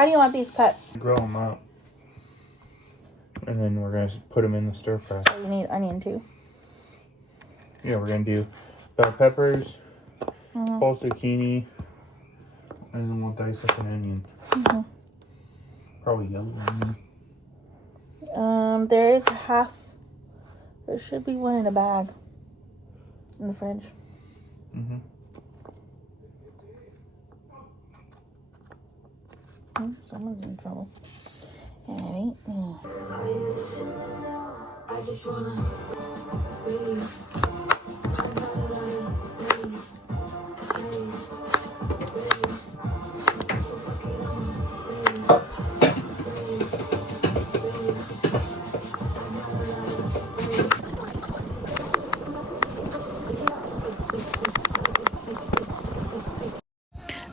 How do you want these cut? Grill them up. And then we're going to put them in the stir fry. So you need onion too. Yeah, we're going to do bell peppers, whole zucchini, and then we'll dice up an onion. Probably yellow onion. There is half. There should be one in a bag in the fridge. Someone's in trouble. And it ain't me. I just wanna breathe.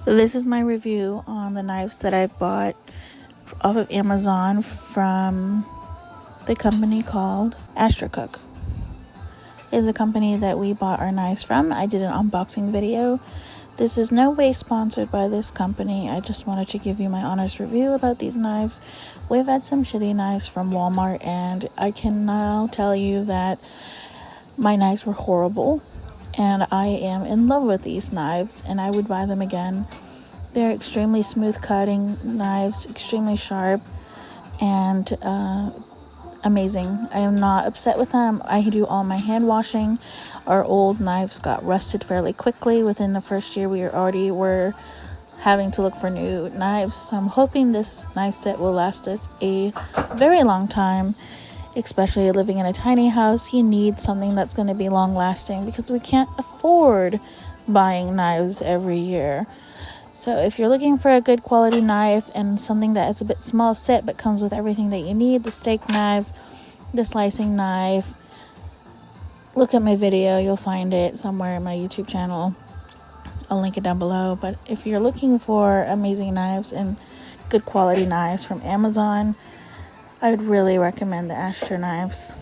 This is my review on the knives that I've bought off of Amazon from the company called Astercook. It's a company that we bought our knives from. I did an unboxing video. This is no way sponsored by this company. I just wanted to give you my honest review about these knives. We've had some shitty knives from Walmart, and I can now tell you that my knives were horrible. And I am in love with these knives, and I would buy them again. They're extremely smooth cutting knives, extremely sharp, and amazing. I am not upset with them. I do all my hand washing. Our old knives got rusted fairly quickly. Within the first year, we already were having to look for new knives. So I'm hoping this knife set will last us a very long time. Especially living in a tiny house, you need something that's going to be long lasting because we can't afford buying knives every year. So if you're looking for a good quality knife and something that is a bit small set but comes with everything that you need, the steak knives, the slicing knife, look at my video. You'll find it somewhere in my YouTube channel. I'll link it down below. But if you're looking for amazing knives and good quality knives from Amazon, I would really recommend the Aster knives.